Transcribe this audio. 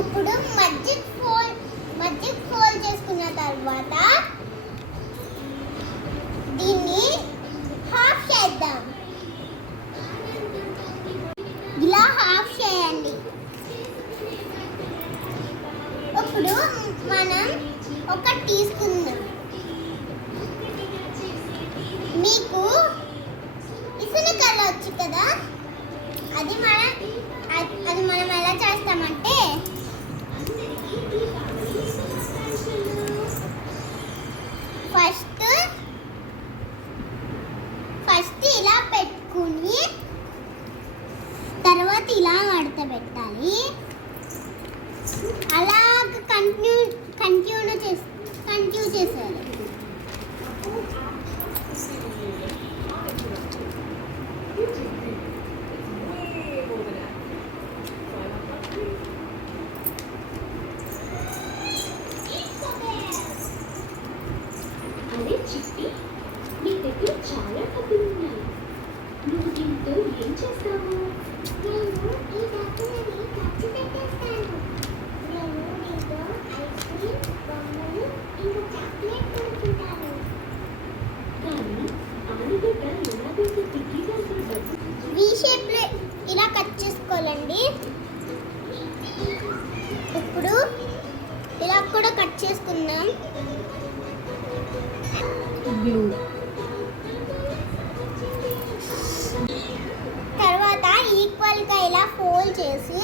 ఇప్పుడు మధ్య ఫోల్డ్ చేసుకున్న తర్వాత దీన్ని హాఫ్ చేద్దాం. ఇలా హాఫ్ చేయండి. ఇప్పుడు మనం ఒకటి తీసుకుందాం. మీకు ఇసునకర్ర వచ్చు కదా, అది మనం ఎలా చేస్తామంటే ఫస్ట్ ఇలా పెట్టుకుని తర్వాత ఇలా మడత పెట్టాలి. అలాగ కంటిన్యూ చేసేయాలి. అరే చిట్టి, నీ దగ్గర చాలా డబ్బులు ఉన్నాయి. నువ్వు దీంతో ఏం చేస్తావు? నేను ఈ డబ్బులని ఖర్చు పెట్టేస్తాను. నేను దీంతో ఐస్ క్రీమ్, బొమ్మలు, ఇంకా చాక్లెట్ కొనుక్కుంటాను. కానీ ఆలుగడ్డ ఎలాగైతే పిగ్గి బ్యాంకులో డబ్బు వి షేప్లో ఇలా కట్ చేసుకోవాలండి. ఇప్పుడు ఇలా కూడా కట్ చేసుకుందాం. బ్లూ తర్వాత ఈక్వల్గా ఇలా ఫోల్డ్ చేసి